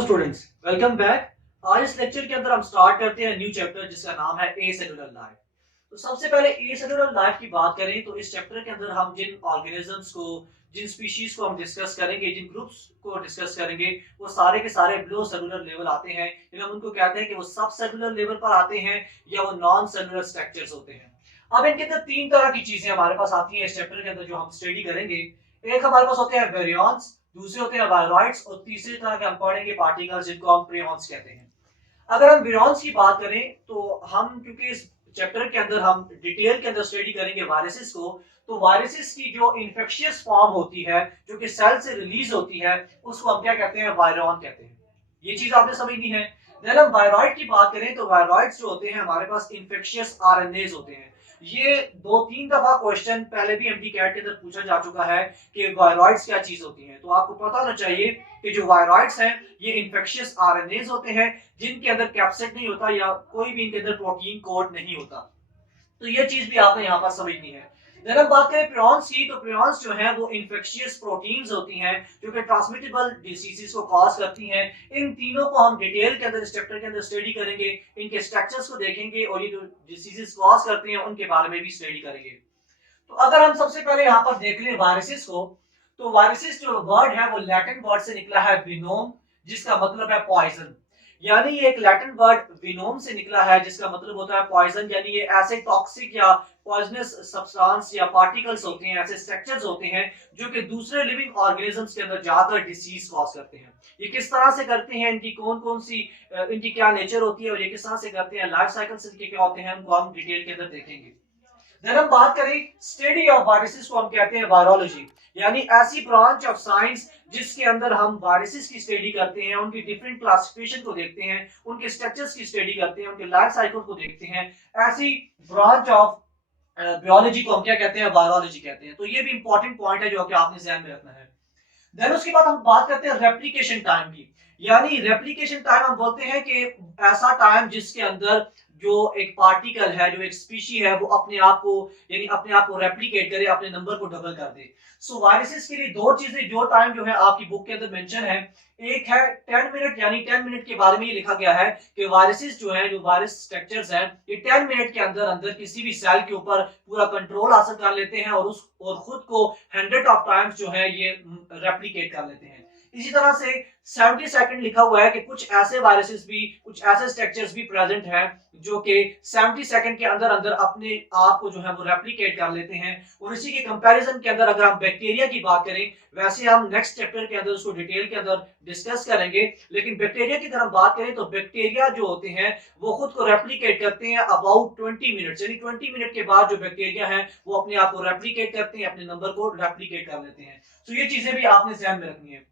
Hello students, welcome back. आज इस lecture के अंदर हम स्टार्ट करते हैं न्यू चैप्टर जिसका नाम है ए सेलुलर लाइफ। तो सबसे पहले ए सेलुलर लाइफ की बात करें तो इस चैप्टर के अंदर हम जिन ऑर्गेनिजम्स को, जिन स्पीशीज को हम डिस्कस करेंगे, जिन ग्रुप्स को डिस्कस करेंगे, वो सारे के सारे बिलो सेलुलर लेवल आते हैं। यानी हम उनको कहते हैं कि वो सब सेलुलर लेवल पर आते हैं या वो नॉन सेलुलर स्ट्रक्चर्स होते हैं। अब इनके अंदर तीन तरह की चीजें हमारे पास आती हैं इस चैप्टर के अंदर जो हम स्टडी करेंगे। एक हमारे पास होते हैं वेरियॉन्स, दूसरे होते हैं वायरॉइड्स और तीसरी तरह के हम पढ़ेंगे पार्टिकल्स जिनको हम प्रियॉन्स कहते हैं। अगर हम विरॉन्स की बात करें तो हम, क्योंकि इस चैप्टर के अंदर हम डिटेल के अंदर स्टडी करेंगे वायरसेस को, तो वायरसेस की जो इन्फेक्शियस फॉर्म होती है जो कि सेल से रिलीज होती है उसको हम क्या कहते हैं, वायरॉन कहते हैं। ये चीज आपने समझनी है। देन हम वायरॉइड की बात करें तो वायरॉइड्स जो होते हैं हमारे पास इन्फेक्शियस आरएनएज होते हैं। ये 2-3 दफा क्वेश्चन पहले भी एमडी कैट के अंदर पूछा जा चुका है कि वायरॉइड्स क्या चीज होती हैं। तो आपको पता होना चाहिए कि जो वायरॉइड्स हैं ये इन्फेक्शियस आरएनएज होते हैं जिनके अंदर कैप्सिड नहीं होता या कोई भी इनके अंदर प्रोटीन कोड नहीं होता। तो ये चीज भी आपने यहाँ पर समझनी है। जब हम बात करें प्रियॉन्स की, तो प्रियॉन्स जो है वो इन्फेक्शियस प्रोटीन्स होती हैं जो कि ट्रांसमिटेबल डिसीजेस को कॉज करती हैं। इन तीनों को हम डिटेल के अंदर इस चैप्टर के अंदर स्टडी करेंगे, इनके स्ट्रक्चर्स को देखेंगे और ये जो डिसीजेस कॉज करते हैं उनके बारे में भी स्टडी करेंगे। तो अगर हम सबसे पहले यहाँ पर देख लें वायरसेस को, तो वायरसेस जो वर्ड है वो लैटिन वर्ड से निकला है विनोम, जिसका मतलब है पॉइजन। यानी ये एक लैटिन वर्ड विनोम से निकला है जिसका मतलब होता है पॉइजन। यानी ये ऐसे टॉक्सिक या पॉइजनस सब्सटेंस या पार्टिकल्स होते हैं, ऐसे स्ट्रक्चर्स होते हैं जो कि दूसरे लिविंग ऑर्गेनिजम्स के अंदर जाकर डिसीज कॉज करते हैं। ये किस तरह से करते हैं, इनकी कौन कौन सी इनकी क्या नेचर होती है और ये किस तरह से करते हैं, लाइफ साइकिल से क्या होते हैं, उनको हम डिटेल के अंदर देखेंगे। जब हम बात करें स्टडी ऑफ वायरसेस को हम कहते हैं वायरोलॉजी, यानी ऐसी ब्रांच ऑफ साइंस जिसके अंदर हम वायरसेस की स्टडी करते हैं, उनकी डिफरेंट क्लासिफिकेशन को देखते हैं, उनके स्ट्रक्चर्स की स्टडी करते हैं, उनके लाइफ साइकिल को देखते हैं। ऐसी ब्रांच ऑफ बायोलॉजी को हम क्या कहते हैं, वायरोलॉजी कहते हैं। तो ये भी इंपॉर्टेंट पॉइंट है जो कि आपने ध्यान में रखना है। देन उसके बाद हम बात करते हैं रेप्लिकेशन टाइम की। यानी रेप्लिकेशन टाइम हम बोलते हैं कि ऐसा टाइम जिसके अंदर जो एक पार्टिकल है, जो एक स्पीशी है, वो अपने आप को, यानी अपने आप को रेप्लिकेट करे, अपने नंबर को डबल कर दे। सो वायरसेस के लिए दो चीजें, जो टाइम जो है आपकी बुक के अंदर मेंशन है, एक है 10 मिनट, यानी 10 मिनट के बारे में ये लिखा गया है कि वायरसेस जो है, जो वायरस स्ट्रक्चर्स हैं, ये 10 मिनट के अंदर अंदर किसी भी सेल के ऊपर पूरा कंट्रोल हासिल कर लेते हैं और खुद को 100 ऑफ टाइम्स जो है ये रेप्लिकेट कर लेते हैं। इसी तरह से 70 सेकंड लिखा हुआ है कि कुछ ऐसे वायरसेस भी, कुछ ऐसे स्ट्रक्चर्स भी प्रेजेंट हैं जो कि 70 सेकंड के अंदर अंदर अपने आप को जो है वो रेप्लिकेट कर लेते हैं। और इसी के कंपैरिजन के अंदर अगर हम बैक्टीरिया की बात करें, वैसे हम नेक्स्ट चैप्टर के अंदर उसको डिटेल के अंदर डिस्कस करेंगे, लेकिन बैक्टीरिया की अगर हम बात करें तो बैक्टीरिया जो होते हैं वो खुद को रेप्लिकेट करते हैं अबाउट 20 मिनट, यानी 20 मिनट के बाद जो बैक्टीरिया है वो अपने आप को रेप्लिकेट करते हैं, अपने नंबर को रेप्लिकेट कर लेते हैं। तो ये चीजें भी आपने ध्यान में रखनी है।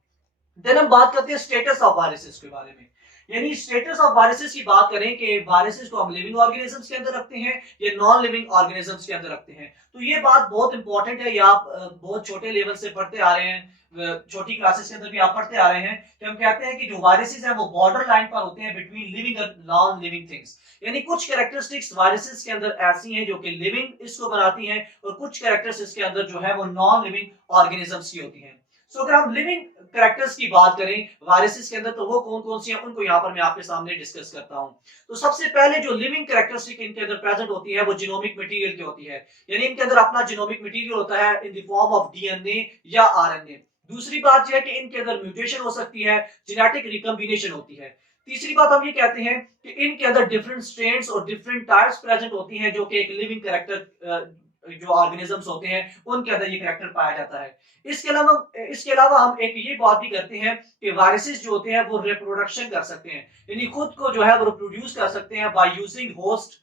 देन हम बात करते हैं स्टेटस ऑफ वायरसेस के बारे में। यानी स्टेटस ऑफ वायरसेस की बात करें कि वायरसेस को हम लिविंग ऑर्गेनिजम्स के अंदर रखते हैं या नॉन लिविंग ऑर्गेनिजम्स के अंदर रखते हैं। तो ये बात बहुत इंपॉर्टेंट है, ये आप बहुत छोटे लेवल से पढ़ते आ रहे हैं, छोटी क्लासेस के अंदर भी आप पढ़ते आ रहे हैं कि हम कहते हैं कि जो वायरसेस हैं वो बॉर्डर लाइन पर होते हैं बिटवीन लिविंग और नॉन लिविंग थिंग्स। यानी कुछ कैरेक्टरिस्टिक्स वायरसेस के अंदर ऐसी हैं जो कि लिविंग इसको बनाती हैं और कुछ कैरेक्टर्स इसके अंदर जो है वो नॉन लिविंग ऑर्गेनिजम्स की होती हैं। सो अगर हम लिविंग कैरेक्टर्स की बात करें वायरसेस के अंदर तो वो कौन कौन सी हैं, उनको यहाँ पर मैं आपके सामने डिस्कस करता हूँ। तो सबसे पहले जो लिविंग कैरेक्टरिस्टिक इनके अंदर प्रेजेंट होती है वो जीनोमिक मटेरियल की होती है। यानी इनके अंदर अपना जीनोमिक मटेरियल होता है in the form of DNA या आरएनए। दूसरी बात यह है कि इनके अंदर म्यूटेशन हो सकती है, जेनेटिक रिकॉम्बिनेशन होती है। तीसरी बात हम ये कहते हैं कि इनके अंदर डिफरेंट स्ट्रेन्स और डिफरेंट टाइप्स प्रेजेंट होती हैं जो कि एक लिविंग कैरेक्टर जो ऑर्गेनिजम्स होते हैं उनके अंदर ये कैरेक्टर पाया जाता है। इसके अलावा हम एक ये बात भी करते हैं कि वायरसेस जो होते हैं वो रिप्रोडक्शन कर सकते हैं, यानी खुद को जो है वो रिप्रोड्यूस कर सकते हैं बाय यूजिंग होस्ट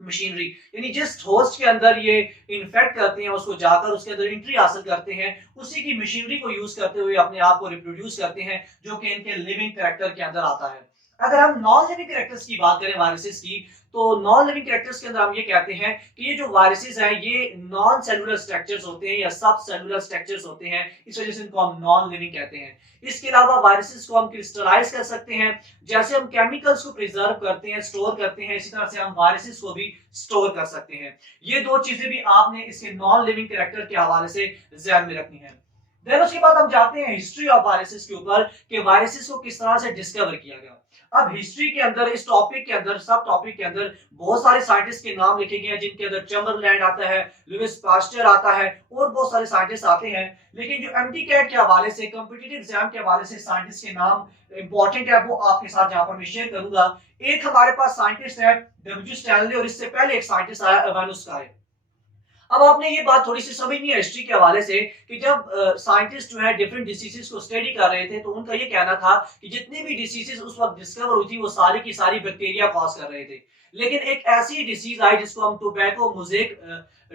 मशीनरी। यानी जिस होस्ट के अंदर ये इन्फेक्ट करते हैं उसको जाकर उसके अंदर एंट्री हासिल करते हैं, उसी की मशीनरी को यूज करते हुए अपने आप को रिप्रोड्यूस करते हैं, जो कि इनके लिविंग कैरेक्टर के अंदर आता है। अगर हम नॉन लिविंग कैरेक्टर्स की बात करें वायरसेस की, तो नॉन लिविंग कैरेक्टर्स के अंदर हम ये कहते हैं कि ये जो वायरसेस हैं ये नॉन सेलुलर स्ट्रक्चर्स होते हैं या सब सेलुलर स्ट्रक्चर्स होते हैं, इस वजह से इनको हम नॉन लिविंग कहते हैं। इसके अलावा वायरसेस को हम क्रिस्टलाइज कर सकते हैं, जैसे हम केमिकल्स को प्रिजर्व करते हैं, स्टोर करते हैं, इसी तरह से हम वायरसेस को भी स्टोर कर सकते हैं। ये दो चीजें भी आपने इसके नॉन लिविंग कैरेक्टर के हवाले से ध्यान में रखनी है। देन उसके बाद हम जाते हैं हिस्ट्री ऑफ वायरसेस के ऊपर कि वायरसेस को किस तरह से डिस्कवर किया गया। अब हिस्ट्री के अंदर इस टॉपिक के अंदर सब टॉपिक के अंदर बहुत सारे साइंटिस्ट के नाम लिखे गए हैं, जिनके अंदर चैम्बरलैंड आता है, लुइस पास्चर आता है और बहुत सारे साइंटिस्ट आते हैं। लेकिन जो एमटी कैट के हवाले से, कॉम्पिटिटिव एग्जाम के हवाले से साइंटिस्ट के नाम इंपॉर्टेंट है, वो आपके साथ यहाँ पर मैं शेयर करूंगा। एक हमारे पास साइंटिस्ट है डब्ल्यू स्टैनली, और इससे पहले एक साइंटिस्ट आया इवानुस काय। अब आपने ये बात थोड़ी सी समझनी है हिस्ट्री के हवाले से कि जब साइंटिस्ट जो है डिफरेंट डिसीजेस को स्टडी कर रहे थे, तो उनका ये कहना था कि जितनी भी डिसीजेस उस वक्त डिस्कवर हुई थी वो सारी की सारी बैक्टीरिया कॉज कर रहे थे। लेकिन एक ऐसी डिसीज आई जिसको हम टोबैको मोज़ेक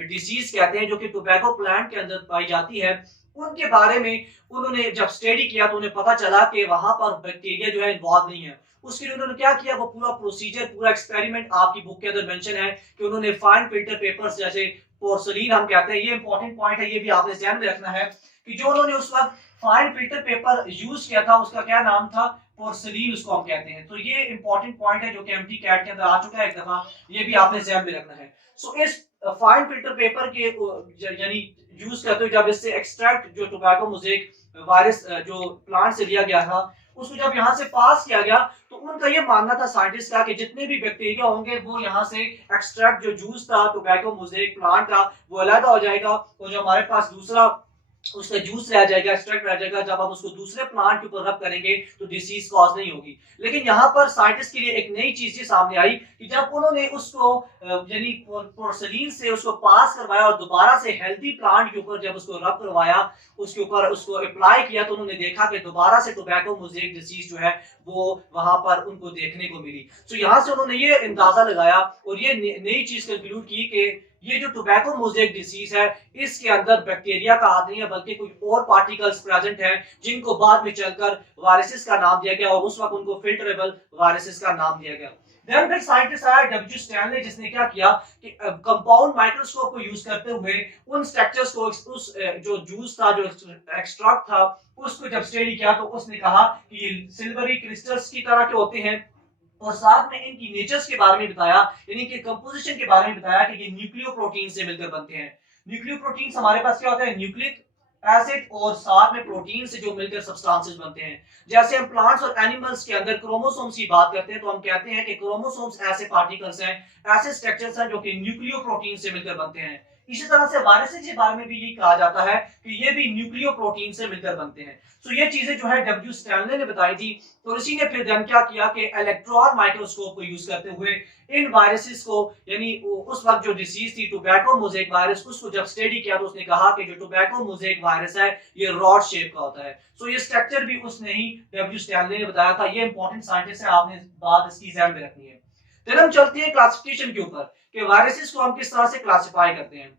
डिसीज कहते हैं, जो कि टोबैको प्लांट के अंदर पाई जाती है। उनके बारे में उन्होंने जब स्टडी किया तो उन्हें पता चला कि वहां पर बैक्टीरिया जो है इन्वॉल्व नहीं है। उसके लिए उन्होंने क्या किया, वो पूरा प्रोसीजर, पूरा एक्सपेरिमेंट आपकी बुक के अंदर मेंशन है कि उन्होंने फाइन फिल्टर पेपर्स जैसे पोर्सलीन हम कहते हैं, ये इंपॉर्टेंट पॉइंट है, ये भी आपने ध्यान में रखना है कि जो उन्होंने उस वक्त फाइन फिल्टर पेपर यूज किया था उसका क्या नाम था, पोर्सलीन उसको हम कहते हैं। तो ये इंपॉर्टेंट पॉइंट है जो कि एमटी कैट के अंदर आ चुका है एक दफा, ये भी आपने ध्यान में रखना है। सो इस फाइन फिल्टर पेपर के यानी यूज करते हुए जब इससे एक्सट्रैक्ट जो टोबैको मोज़ेक वायरस जो प्लांट से लिया गया था, उसको जब यहाँ से पास किया गया, तो उनका ये मानना था साइंटिस्ट का कि जितने भी बैक्टीरिया होंगे वो यहाँ से एक्सट्रैक्ट जो जूस था टोबैको मोज़ेक प्लांट का वो अलग हो जाएगा, और जो हमारे पास दूसरा उसका जूस रह जाएगा, एक्सट्रैक्ट रह जाएगा, जब हम उसको दूसरे प्लांट के ऊपर रब करेंगे तो डिसीज कॉज नहीं होगी। लेकिन यहाँ पर साइंटिस्ट के लिए एक नई चीज ये सामने आई कि जब उन्होंने उसको यानी पोर्सलीन से उसको पास करवाया और दोबारा से हेल्दी प्लांट के ऊपर जब उसको रब करवाया, उसके ऊपर उसको अप्लाई किया, तो उन्होंने देखा कि दोबारा से टोबैको मोज़ेक डिसीज जो है वो वहां पर उनको देखने को मिली। तो यहाँ से उन्होंने ये अंदाजा लगाया और ये नई चीज कंक्लूड की कि ये जो टोबैको मोज़ेक डिसीज है, इसके अंदर बैक्टीरिया का हाथ नहीं है, बल्कि कुछ और पार्टिकल्स प्रेजेंट हैं जिनको बाद में चलकर वायरसेस का नाम दिया गया, और उस वक्त उनको फिल्टरेबल वायरसेस का नाम दिया गया। देन फिर साइंटिस्ट आया डब्ल्यू स्टैनले, जिसने क्या किया कि कंपाउंड माइक्रोस्कोप को यूज करते हुए उन स्ट्रक्चर्स को, उस जो जूस था, जो एक्सट्रैक्ट था, उसको जब स्टडी किया, तो उसने कहा कि ये सिल्वरी क्रिस्टल्स की तरह के होते हैं, और साथ में इनकी नेचर्स के बारे में बताया, यानी कि कंपोजिशन के बारे में बताया कि ये न्यूक्लियोप्रोटीन से मिलकर बनते हैं। न्यूक्लियोप्रोटीन्स हमारे पास क्या होता है, न्यूक्लिक एसिड और साथ में प्रोटीन से जो मिलकर सब्सटेंसेस बनते हैं। जैसे हम प्लांट्स और एनिमल्स के अंदर क्रोमोसोम्स की बात करते हैं, तो हम कहते हैं कि क्रोमोसोम्स ऐसे पार्टिकल्स हैं, ऐसे स्ट्रक्चर्स हैं जो कि न्यूक्लियोप्रोटीन से मिलकर बनते हैं। इसी तरह से वायरसेस के बारे में भी यही कहा जाता है कि ये भी न्यूक्लियोप्रोटीन से मिलकर बनते हैं। तो ये चीजें जो है डब्ल्यू स्टैनले ने बताई थी, तो इसी ने फिर देन क्या किया कि इलेक्ट्रॉन माइक्रोस्कोप को यूज करते हुए इन वायरसेस को, यानी उस वक्त जो डिसीज थी टोबैको मोज़ेक वायरस, उसको जब स्टडी किया तो उसने कहा कि जो टोबैको मोज़ेक वायरस है ये रॉड शेप का होता है। सो ये स्ट्रक्चर भी उसने ही डब्ल्यू स्टैनले ने बताया था। ये इंपॉर्टेंट साइंटिस्ट है, आपने बात इसकी ध्यान में रखनी है। फिर हम चलते हैं क्लासिफिकेशन के ऊपर कि वायरसेस को हम किस तरह से क्लासिफाई करते हैं।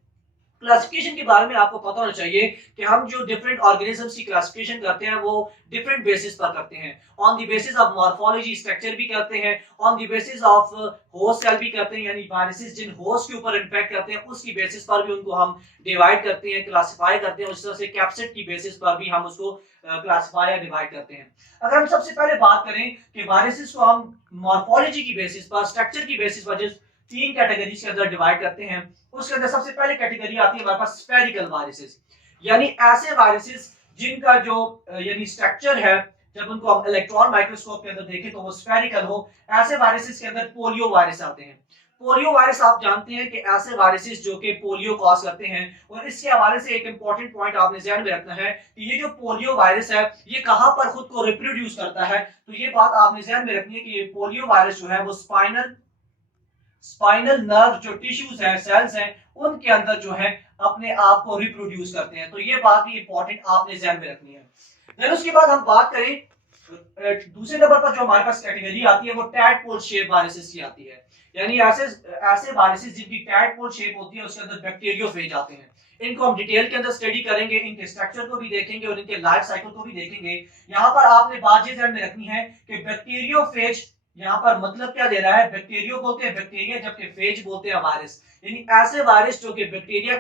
क्लासिफिकेशन के बारे में आपको पता होना चाहिए कि हम जो डिफरेंट ऑर्गेनिजम्स की क्लासिफिकेशन करते हैं वो डिफरेंट बेसिस पर करते हैं। On the basis of morphology structure भी करते हैं, on the basis of host cell भी करते हैं, यानी वायरसेस जिन होस्ट के ऊपर इन्फेक्ट करते हैं उसकी बेसिस पर भी उनको हम डिवाइड करते हैं, क्लासिफाई करते हैं। उस तरह से कैप्सिड की बेसिस पर भी हम उसको क्लासिफाई या डिवाइड करते हैं। अगर हम सबसे पहले बात करें कि वायरसेस को हम मॉर्फोलॉजी की बेसिस पर, स्ट्रक्चर की बेसिस पर जिस 3 कैटेगरीज के अंदर डिवाइड करते हैं, उसके अंदर सबसे पहले कैटेगरी आती है हमारे पास स्फेरिकल वायरसेस, यानी ऐसे वायरसेस जिनका जो यानी स्ट्रक्चर है, जब उनको हम इलेक्ट्रॉन माइक्रोस्कोप के अंदर देखें तो वो स्फेरिकल हो। ऐसे वायरसेस के अंदर पोलियो वायरस आते हैं। पोलियो वायरस आप जानते हैं कि ऐसे वायरसेस जो कि पोलियो कॉज करते हैं, और इसके हवाले से एक इंपॉर्टेंट पॉइंट आपने ध्यान में रखना है कि ये जो पोलियो वायरस है ये कहां पर खुद को रिप्रोड्यूस करता है। तो ये बात आपने ध्यान में रखनी है कि ये पोलियो वायरस जो है वो स्पाइनल नर्व जो टिश्यूज हैं, सेल्स हैं, उनके अंदर जो है अपने आप को रिप्रोड्यूस करते हैं। तो ये बात भी इंपॉर्टेंट आपने ध्यान में रखनी है। देन उसके बाद हम बात करें दूसरे नंबर पर जो हमारे पास कैटेगरी आती है वो टैडपोल शेप वायरसेस की आती है, यानी ऐसे ऐसे वायरसेस जिनकी टैडपोल शेप होती है, उसके अंदर बैक्टीरियोफेज आते हैं। इनको हम डिटेल के अंदर स्टडी करेंगे, इनके स्ट्रक्चर को भी देखेंगे और इनके लाइफ साइकिल को भी देखेंगे। यहाँ पर आपने बात ये ध्यान में रखनी है कि बैक्टीरियोफेज यहाँ पर मतलब क्या दे रहा है, बैक्टीरियो बोलते हैं बैक्टीरिया, जबकि फेज बोलते हैं वायरस, यानी ऐसे वायरस जो कि बैक्टीरिया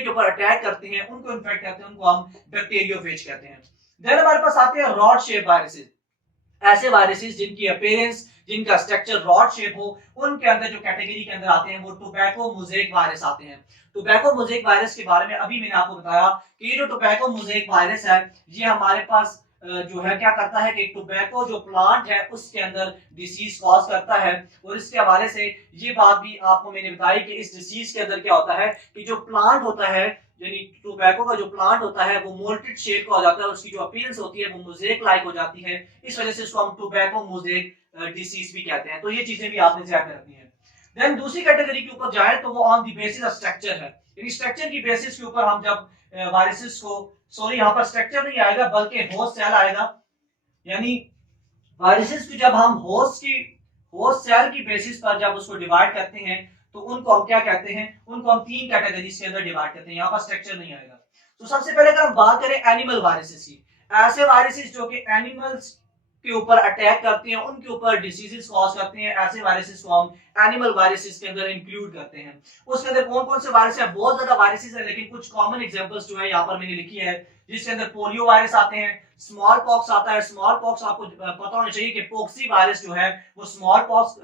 के ऊपर अटैक करते हैं, उनको इन्फेक्ट करते हैं, उनको हम बैक्टीरियोफेज कहते हैं। देन हमारे पास आते हैं रॉड शेप वायरसेस। ऐसे वायरसेस जिनकी अपीयरेंस, जिनका स्ट्रक्चर रॉड शेप हो, उनके अंदर जो कैटेगरी के अंदर आते हैं वो टोबैको मोज़ेक वायरस आते हैं। टोबैको मोज़ेक वायरस के बारे में अभी मैंने आपको बताया कि ये जो टोबैको मोज़ेक वायरस है, ये हमारे पास जो है क्या करता है कि टोबैको जो प्लांट है उसके अंदर डिसीज कॉज करता है। और इसके हवाले से ये बात भी आपको मैंने बताई कि इस डिसीज के अंदर क्या होता है कि जो प्लांट होता है, यानी टोबैको का जो प्लांट होता है वो मोल्टेड शेप का हो जाता है, उसकी जो अपीयरेंस होती है वो मोज़ेक लाइक हो जाती है। इस वजह से इसको हम टोबैको मोज़ेक डिसीज भी कहते हैं। तो ये चीजें भी आपने ध्यान में रखनी है। देन दूसरी कैटेगरी के ऊपर जाए तो वो on the basis of structure है, यानी स्ट्रक्चर की बेसिस के ऊपर हम जब वायरसेस को, सॉरी यहाँ पर स्ट्रक्चर नहीं आएगा बल्कि होस्ट सेल आएगा, यानी वायरसेस को जब हम होस्ट सेल की बेसिस पर जब उसको डिवाइड करते हैं तो उनको हम क्या कहते हैं, उनको हम तीन कैटेगरीज के अंदर डिवाइड करते हैं। यहाँ पर स्ट्रक्चर नहीं आएगा। तो सबसे पहले अगर हम बात करें एनिमल वायरसेस की, ऐसे वायरसेस जो कि एनिमल्स के ऊपर अटैक करते हैं, उनके ऊपर डिसीजेस कॉज करते हैं, ऐसे वायरसेस को हम एनिमल वायरसेस के अंदर इंक्लूड करते हैं। उसके अंदर कौन कौन से वायरस है, बहुत ज्यादा वायरसेस है, लेकिन कुछ कॉमन एग्जांपल्स जो है यहाँ पर मैंने लिखी है, जिसके अंदर पोलियो वायरस आते हैं, स्मॉल पॉक्स आता है। स्मॉल पॉक्स आपको पता होना चाहिए कि पॉक्सी वायरस जो है वो स्मॉल पॉक्स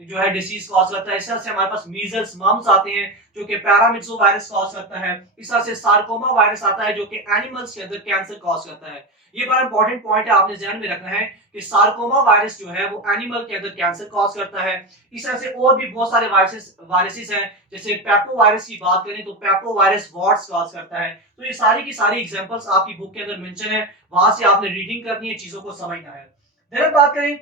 जो है डिसीज कॉज करता है। इस तरह से हमारे पास मीजल्स, मम्स आते हैं जो कि पैरामिक्सो वायरस कॉज करता है। इस तरह से सार्कोमा वायरस आता है जो कि एनिमल्स के अंदर कैंसर कॉज करता है। ये बड़ा इंपॉर्टेंट पॉइंट है, आपने ध्यान में रखना है कि सार्कोमा वायरस जो है वो एनिमल के अंदर कैंसर कॉज करता है। इस तरह से और भी बहुत सारे वायरसेस हैं, जैसे पेपो वायरस की बात करें तो पेपो वायरस वॉट्स कॉज करता है। तो ये सारी की सारी एग्जांपल्स आपकी बुक के अंदर मेंशन है, वहां से आपने रीडिंग करनी है, चीजों को समझना है। फिर बात करें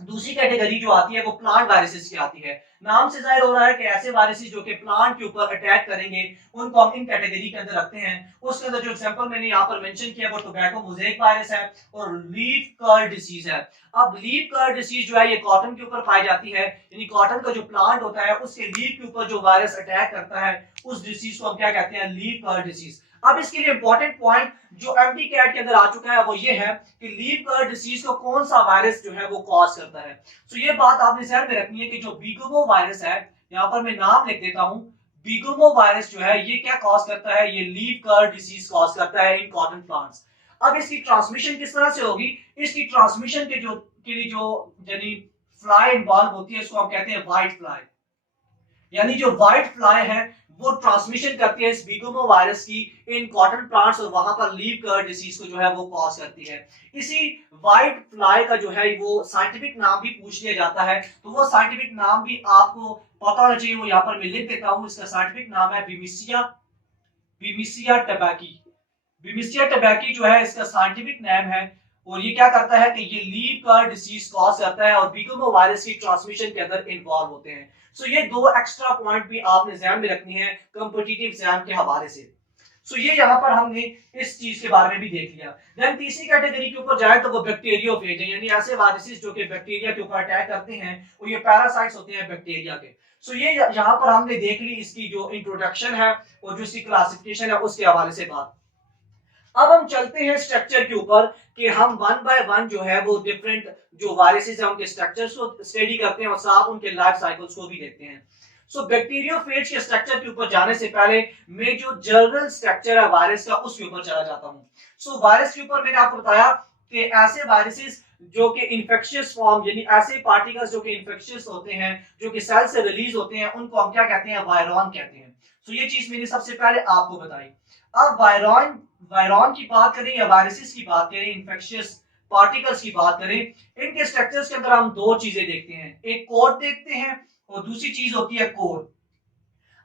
दूसरी कैटेगरी जो आती है वो प्लांट वायरसेस की आती है। नाम से जाहिर हो रहा है कि ऐसे वायरसेस जो कि प्लांट के ऊपर अटैक करेंगे उनको हम इन कैटेगरी के अंदर रखते हैं। उसके अंदर जो एग्जांपल मैंने यहाँ पर मेंशन किया वो टोबैको मोज़ेक वायरस है और लीफ कर्ल डिसीज है। अब लीफ कर्ल डिसीज जो है ये कॉटन के ऊपर पाई जाती है, यानी कॉटन का जो प्लांट होता है उसके लीफ के ऊपर जो वायरस अटैक करता है उस डिसीज को हम क्या कहते हैं, लीफ कर्ल डिसीज। अब इसके लिए इंपॉर्टेंट पॉइंट जो एमडी कैट के अंदर आ चुका है वो ये है कि लीफ कर्ल डिसीज को कौन सा वायरस जो है वो कॉज करता है। तो ये बात आपने ध्यान में रखनी है कि जो बिगोमो वायरस है, यहाँ पर मैं नाम लिख देता हूं, बिगोमो वायरस जो है ये क्या कॉज करता है, ये लीफ कर्ल डिसीज कॉज करता है इन कॉटन प्लांट्स। अब इसकी ट्रांसमिशन किस तरह से होगी, इसकी ट्रांसमिशन के लिए जो यानी फ्लाई इन्वॉल्व होती है उसको हम कहते हैं व्हाइट फ्लाई, यानी जो व्हाइट फ्लाई है वो ट्रांसमिशन करती है इस बिगोमो वायरस की इन कॉटन प्लांट्स और वहां पर लीफ कर्ल डिसीज को जो है वो कॉज करती है। इसी व्हाइट फ्लाई का जो है वो साइंटिफिक नाम भी पूछ लिया जाता है, तो वो साइंटिफिक नाम भी आपको पता होना चाहिए, वो यहाँ पर मैं लिख देता हूँ। इसका साइंटिफिक नाम है बिमिसिया, बिमिसिया टबैकी। बिमिसिया टबैकी जो है इसका साइंटिफिक नेम है, और ये क्या करता है कि ये लीफ कर्ल डिसीज कॉज करता है और बिगोमो वायरस की ट्रांसमिशन के अंदर इन्वॉल्व होते हैं। सो ये दो एक्स्ट्रा पॉइंट भी आपने ध्यान में रखनी है कॉम्पिटिटिव एग्जाम के हवाले से। सो ये यहाँ पर हमने इस चीज के बारे में भी देख लिया। देन तीसरी कैटेगरी के ऊपर जाए तो वो बैक्टीरियोफेज है, यानी ऐसे वायरसेस जो कि बैक्टीरिया के ऊपर अटैक करते हैं, वो ये पैरासाइट्स होते हैं बैक्टीरिया के। सो ये यहाँ पर हमने देख ली इसकी जो इंट्रोडक्शन है और जो इसकी क्लासिफिकेशन है उसके हवाले से बात। अब हम चलते हैं स्ट्रक्चर के ऊपर कि हम वन बाय वन जो है वो डिफरेंट जो वायरसेस है उनके स्ट्रक्चर्स को स्टडी करते हैं और साथ उनके लाइफ साइकिल्स को भी देखते हैं। सो बैक्टीरियोफेज के स्ट्रक्चर के ऊपर जाने से पहले मैं जो जनरल स्ट्रक्चर है वायरस का उसके ऊपर चला जाता हूं। सो वायरस के ऊपर मैंने आपको बताया कि ऐसे वायरसेस जो कि इन्फेक्शियस फॉर्म, यानी ऐसे पार्टिकल्स जो कि इन्फेक्शियस होते हैं, जो कि सेल से रिलीज होते हैं, उनको हम क्या कहते हैं, वायरॉन कहते हैं। सो ये चीज मैंने सबसे पहले आपको बताई। अब वायरॉन की बात करें या वायरसेस की बात करें, इन्फेक्शियस पार्टिकल्स की बात करें, इनके स्ट्रक्चर्स के अंदर हम दो चीजें देखते हैं, एक कोट देखते हैं और दूसरी चीज होती है कोर।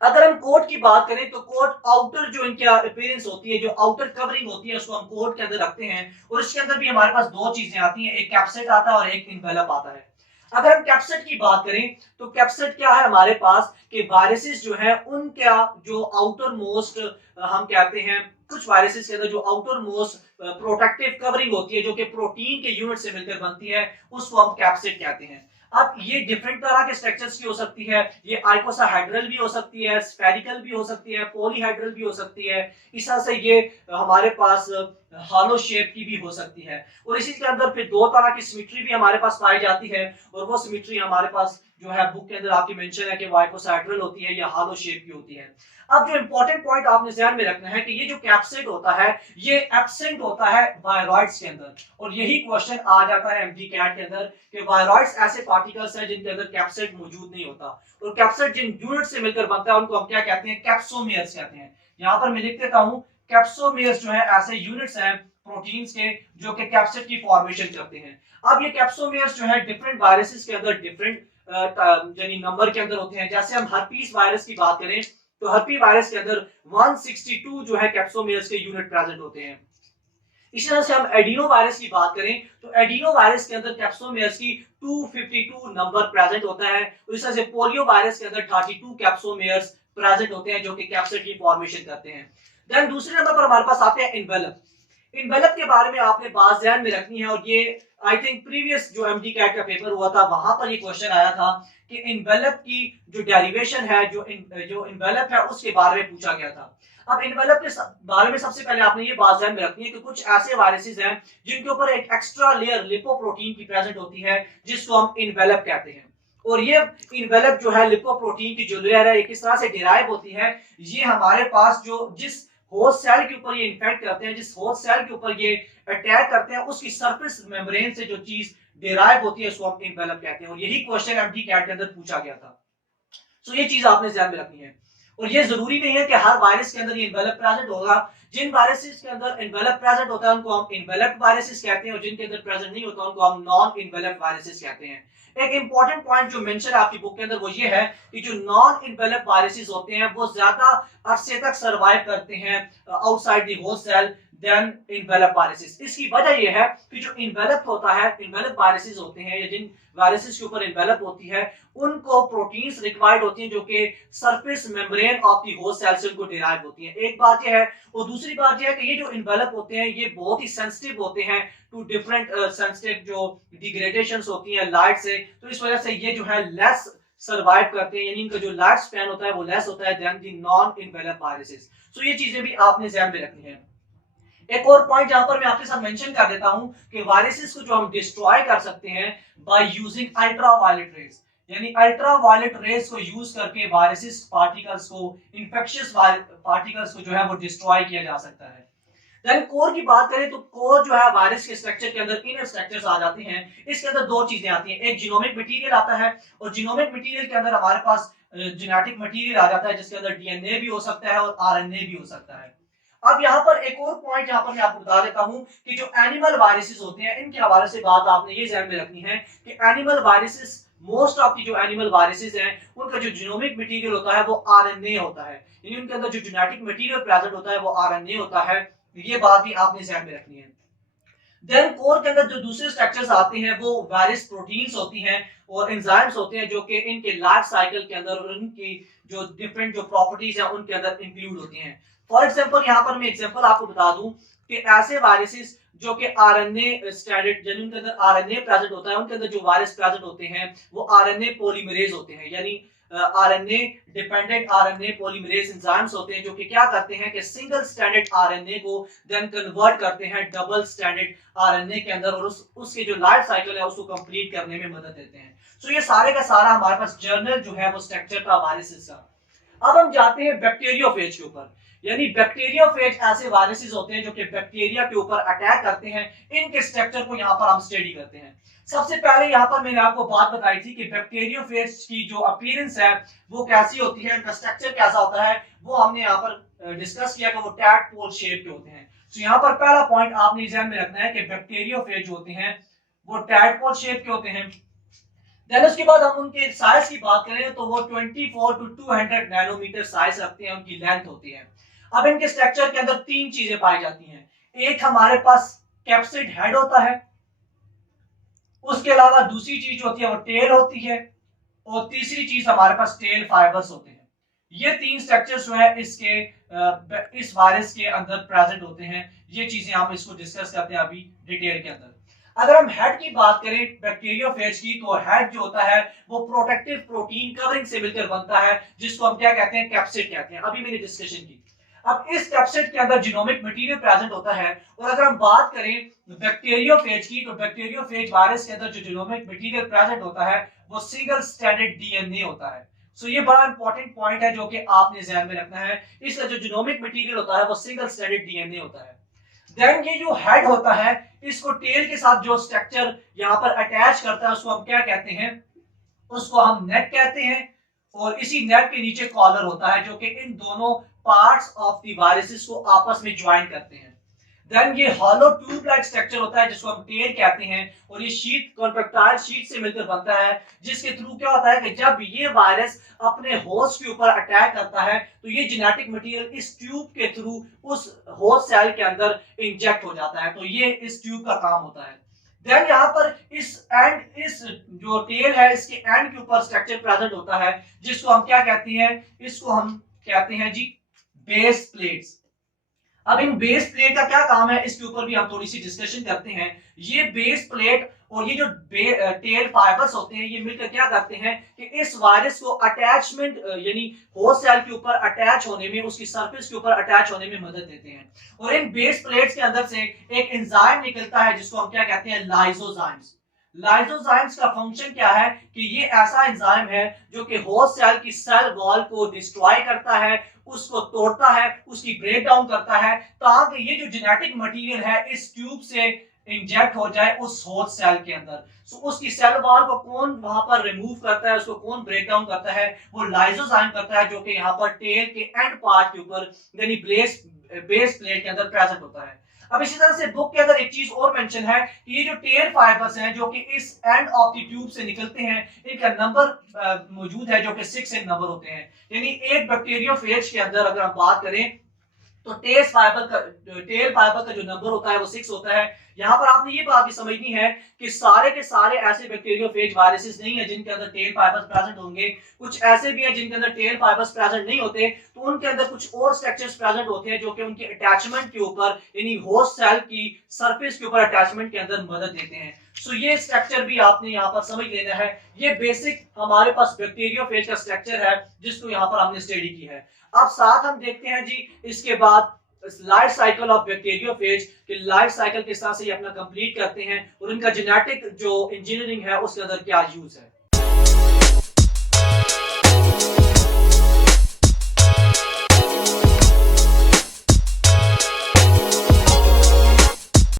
अगर हम कोट की बात करें तो कोट आउटर जो इनकी अपीयरेंस होती है, जो आउटर कवरिंग होती है, उसको हम कोट के अंदर रखते हैं और इसके अंदर भी हमारे पास दो चीजें आती हैं, एक कैप्सेट आता है और एक इन्वेलप आता है। अगर हम कैप्सेट की बात करें तो कैप्सेट क्या है हमारे पास कि वायरसेस जो है उनका जो आउटर मोस्ट हम कहते हैं, कुछ वायरसेस के अंदर जो आउटर मोस्ट प्रोटेक्टिव कवरिंग होती है जो कि प्रोटीन के यूनिट से मिलकर बनती है, उसको हम कैप्सेट कहते हैं। अब ये डिफरेंट तरह के स्ट्रक्चर्स की हो सकती है, ये आइकोसाहेड्रल भी हो सकती है, स्फेरिकल भी हो सकती है, पॉलीहेड्रल भी हो सकती है। इस तरह से ये हमारे पास हॉलो शेप की भी हो सकती है। और इसी के अंदर फिर दो तरह की सिमेट्री भी हमारे पास पाई जाती है, और वो सिमेट्री हमारे पास जो है बुक के अंदर आपकी मेंशन है कि वाइकोसाइड्रल होती है या हॉलो शेप की होती है। अब जो इंपॉर्टेंट पॉइंट आपने ध्यान में रखना है कि ये जो कैप्सिड होता है ये एब्सेंट होता है वायरॉइड्स के अंदर, और यही क्वेश्चन आ जाता है एमडी कैट के अंदर कि वायरॉइड्स ऐसे पार्टिकल्स हैं जिनके अंदर कैप्सिड मौजूद नहीं होता, और कैप्सिड जिन यूनिट से मिलकर बनता है उनको हम क्या कहते हैं, कैप्सोमियर्स कहते हैं। यहाँ पर मैं लिख देता हूँ, कैप्सोमियर्स जो है ऐसे यूनिट्स हैं प्रोटीन्स के जो कि कैप्सिड की फॉर्मेशन करते हैं। अब ये कैप्सोमियर्स जो है डिफरेंट वायरसेस के अंदर डिफरेंट यानी नंबर के अंदर होते हैं। जैसे हम हर्पीस वायरस की बात करें तो हर्पी वायरस के अंदर 162 जो है कैप्सोमियर्स के यूनिट प्रेजेंट होते हैं। इसी तरह से हम एडिनो वायरस की बात करें तो एडिनो वायरस के अंदर कैप्सोमियर्स की 252 नंबर प्रेजेंट होता है, और इस तरह से पोलियो वायरस के अंदर 32 कैप्सोमियर्स प्रेजेंट होते हैं जो कि कैप्सिड की फॉर्मेशन करते हैं। देन दूसरे नंबर पर हमारे पास आते हैं इन्वेलप। इन्वेलप के बारे में आपने बात ध्यान में रखनी है, और ये आई थिंक प्रीवियस जो एमडी कैट का पेपर हुआ था वहां पर ये क्वेश्चन आया था कि इन्वेलप की जो डेरिवेशन है, जो इन्वेलप है उसके बारे में पूछा गया था। अब इन्वेलप के बारे में सबसे पहले आपने ये बात ध्यान में रखनी है कि कुछ ऐसे वायरसेस हैं जिनके ऊपर एक एक्स्ट्रा लेयर लिपोप्रोटीन की प्रेजेंट होती है जिसको हम इन्वेलप कहते हैं। और ये इन्वेलप जो है लिपोप्रोटीन की जो लेयर है ये किस तरह से डिराइव होती है, ये हमारे पास जो जिस होस्ट सेल के ऊपर ये इन्फेक्ट करते हैं, जिस होस्ट सेल के ऊपर ये अटैक करते हैं, उसकी सरफेस मेम्ब्रेन से जो चीज डिराइव होती है उसको हम इन्वेलप कहते हैं, और यही क्वेश्चन एमडी कैट के अंदर पूछा गया था। सो ये चीज आपने ध्यान में रखनी है। और ये जरूरी नहीं है कि हर वायरस के अंदर ये इन्वेलप प्रेजेंट होगा। जिन वायरसेस के अंदर इन्वेलप प्रेजेंट होता है उनको हम इन्वेलप्ड वायरसेस कहते हैं, और जिनके अंदर प्रेजेंट नहीं होता उनको हम नॉन इन्वेलप्ड वायरसेस कहते हैं। एक इंपॉर्टेंट पॉइंट जो मेंशन है आपकी बुक के अंदर वो ये है कि जो नॉन इन्वेलप्ड वायरसेस होते हैं वो ज्यादा अरसे तक सर्वाइव करते हैं outside the host cell than enveloped viruses. इसकी वजह ये है कि जो इन्वेलप्ड होता है, इन्वेलप्ड वायरसेस होते हैं या जिन वायरसेस के ऊपर इन्वेलप होती है उनको प्रोटीन्स रिक्वायर्ड होती हैं जो कि surface membrane of the host cell से उनको डिराइव होती है। एक बात ये है, और दूसरी बात ये है कि ये जो इन्वेलप होते हैं ये बहुत ही सेंसिटिव होते हैं टू डिफरेंट सेंसिटिव जो डिग्रेडेशंस होती हैं लाइट से, तो इस वजह से ये जो है लेस सर्वाइव करते हैं, यानी इनका जो लाइफ स्पैन होता है वो लेस होता है then the non envelop viruses. सो ये चीजें भी आपने ध्यान में रखनी है। एक और पॉइंट यहां पर मैं आपके साथ मेंशन कर देता हूं कि वायरसेस को जो हम डिस्ट्रॉय कर सकते हैं बाय यूजिंग अल्ट्रावायलेट रेज, यानी अल्ट्रावायलेट रेज को यूज करके वायरसेस पार्टिकल्स को, इंफेक्शियस पार्टिकल्स को जो है वो डिस्ट्रॉय किया जा सकता है। देन कोर की बात करें तो कोर जो है वायरस के स्ट्रक्चर के अंदर इनर स्ट्रक्चर्स आ जाते हैं। इसके अंदर दो चीजें आती हैं, एक जीनोमिक मटेरियल आता है, और जीनोमिक मटेरियल के अंदर हमारे पास जेनेटिक मटेरियल आ जाता है जिसके अंदर डीएनए भी हो सकता है और आरएनए भी हो सकता है। अब यहाँ पर एक और पॉइंट यहाँ पर मैं आपको बता देता हूँ कि जो एनिमल वायरसेस होते हैं इनके हवाले से बात आपने ये ध्यान में रखनी है कि animal viruses, most of the जो एनिमल वायरसेस हैं उनका जो जीनोमिक मटेरियल होता है वो आरएनए होता है, यानी उनके अंदर जो जेनेटिक मटेरियल प्रेजेंट होता है वो आरएनए होता है। ये बात भी आपने ध्यान में रखनी है। देन कोर के अंदर जो दूसरे स्ट्रक्चर्स आते हैं वो वेरियस प्रोटीन्स होती हैं और एंजाइम्स होते हैं जो कि इनके लाइफ साइकिल के अंदर और उनकी जो डिफरेंट जो प्रॉपर्टीज हैं उनके अंदर इंक्लूड होती हैं। फॉर एग्जांपल यहाँ पर मैं एग्जांपल आपको बता दूं कि ऐसे वायरसेस जो कि आरएनए स्टैंडर्ड जिनके अंदर आरएनए प्रेजेंट होता है उनके अंदर जो वायरस प्रेजेंट होते हैं वो आरएनए पॉलीमरेज होते हैं, यानी RNA dependent RNA polymerase enzymes होते हैं जो कि क्या करते हैं कि सिंगल स्टैंडर्ड आरएनए को देन कन्वर्ट करते हैं डबल स्टैंडर्ड आरएनए के अंदर और उसके जो लाइफ साइकिल है उसको कंप्लीट करने में मदद देते हैं। सो ये सारे का सारा हमारे पास जर्नल जो है वो स्ट्रक्चर का वायरसेस का। अब हम जाते हैं बैक्टीरियोफेज के ऊपर, यानी बैक्टीरियोफेज ऐसे वायरसेस होते हैं जो कि बैक्टीरिया के ऊपर अटैक करते हैं। इनके स्ट्रक्चर को यहाँ पर हम स्टडी करते हैं। सबसे पहले यहाँ पर मैंने आपको बात बताई थी कि बैक्टीरियोफेज की जो अपीयरेंस है वो कैसी होती है, इनका स्ट्रक्चर कैसा होता है, वो हमने यहाँ पर डिस्कस किया कि वो टैडपोल शेप के होते हैं। तो यहाँ पर पहला पॉइंट आपने ध्यान में रखना है कि बैक्टीरियोफेज जो होते हैं वो टैडपोल शेप के होते हैं। देन उसके बाद हम उनके साइज की बात करें तो वो 24 टू 200 नैनोमीटर साइज रखते हैं, उनकी लेंथ होती है। अब इनके स्ट्रक्चर के अंदर तीन चीजें पाई जाती हैं। एक हमारे पास कैप्सिड हेड होता है, उसके अलावा दूसरी चीज होती है वो टेल होती है, और तीसरी चीज हमारे पास टेल फाइबर्स होते हैं। ये तीन स्ट्रक्चर्स जो है इसके इस वायरस के अंदर प्रेजेंट होते हैं। ये चीजें हम इसको डिस्कस करते हैं अभी डिटेल के अंदर। अगर हम हेड की बात करें बैक्टीरियोफेज की तो हेड जो होता है वो प्रोटेक्टिव प्रोटीन कवरिंग से मिलकर बनता है जिसको हम क्या कहते हैं, कैप्सिड कहते हैं। अभी मैंने डिस्कशन की। अब इस कैप्सिड के अंदर जीनोमिक मटेरियल प्रेजेंट होता है। और अगर हम बात करें बैक्टीरियोफेज की, तो बैक्टीरियोफेज वायरस के अंदर जो जीनोमिक मटेरियल प्रेजेंट होता है वो सिंगल स्ट्रैंडेड डीएनए होता है। सो ये बड़ा इंपॉर्टेंट पॉइंट है जो कि आपने ध्यान में रखना है। इसका जो जीनोमिक मटेरियल होता है वो सिंगल स्ट्रैंडेड डीएनए होता है। देन ये जो हेड होता है, इसको टेल के साथ जो स्ट्रक्चर यहाँ पर अटैच करता है उसको हम क्या कहते हैं, उसको हम नेक कहते हैं। और इसी नेक के नीचे कॉलर होता है जो कि इन दोनों पार्ट्स ऑफ द वायरसेस को आपस में ज्वाइन करते हैं। देन ये हॉलो ट्यूब लाइक स्ट्रक्चर होता है जिसको हम टेल कहते हैं। और ये शीट कॉन्ट्रैक्टाइल शीट से मिलकर बनता है, जिसके थ्रू क्या होता है कि जब ये वायरस अपने होस्ट के ऊपर अटैक करता है तो ये जेनेटिक मटेरियल इस ट्यूब के थ्रू उस होस्ट सेल के अंदर इंजेक्ट हो जाता है। तो ये इस ट्यूब का काम होता है। देन यहाँ पर इस जो टेल है इसके एंड के ऊपर स्ट्रक्चर प्रेजेंट होता है जिसको हम क्या कहते हैं, इसको हम कहते हैं जी बेस प्लेट्स। अब इन बेस प्लेट का क्या काम है इसके ऊपर भी हम थोड़ी सी डिस्कशन करते हैं। ये बेस प्लेट और ये जो टेल फाइबर्स होते हैं ये मिलकर क्या करते हैं कि इस वायरस को अटैचमेंट यानी होस्ट सेल के ऊपर अटैच होने में, उसकी सरफेस के ऊपर अटैच होने में मदद देते हैं। और इन बेस प्लेट्स के अंदर से एक एंजाइम निकलता है जिसको हम क्या कहते हैं, लाइसोजाइम्स। लाइसोजाइम्स का फंक्शन क्या है कि ये ऐसा एंजाइम है जो कि होस्ट सेल की सेल वॉल को डिस्ट्रॉय करता है, उसको तोड़ता है, उसकी ब्रेक डाउन करता है ताकि ये जो जेनेटिक मटेरियल है इस ट्यूब से इंजेक्ट हो जाए उस होस्ट सेल के अंदर। सो उसकी सेल वॉल को कौन वहां पर रिमूव करता है, उसको कौन ब्रेक डाउन करता है, वो लाइसोजाइम करता है जो कि यहाँ पर टेल के एंड पार्ट के ऊपर यानी बेस प्लेट के अंदर प्रेजेंट होता है। अब इसी तरह से बुक के अंदर एक चीज और मेंशन है कि ये जो टेल फाइबर्स हैं जो कि इस एंड ऑफ द ट्यूब से निकलते हैं, इनका नंबर मौजूद है जो कि 6 इन नंबर होते हैं। यानी एक बैक्टीरियोफेज के अंदर अगर हम बात करें तो टेल फाइबर का जो नंबर होता है वो 6 होता है। यहाँ पर आपने ये बात भी समझनी है कि सारे के सारे ऐसे बैक्टीरियोफेज वायरसेस नहीं है जिनके अंदर टेल फाइबर्स प्रेजेंट होंगे। कुछ ऐसे भी है जिनके अंदर टेल फाइबर्स प्रेजेंट नहीं होते, तो उनके अंदर कुछ और स्ट्रक्चर्स प्रेजेंट होते हैं जो कि उनके अटैचमेंट के ऊपर यानी होस्ट सेल की सरफेस के ऊपर अटैचमेंट के अंदर मदद देते हैं। सो ये स्ट्रक्चर भी आपने यहाँ पर समझ लेना है। ये बेसिक हमारे पास बैक्टीरियोफेज का स्ट्रक्चर है जिसको यहाँ पर हमने स्टडी की है। अब साथ हम देखते हैं जी इसके बाद लाइफ साइकिल ऑफ बैक्टीरियोफेज कि लाइफ साइकिल किस तरह से ये अपना कंप्लीट करते हैं और उनका जेनेटिक जो इंजीनियरिंग है उसके अंदर क्या यूज है।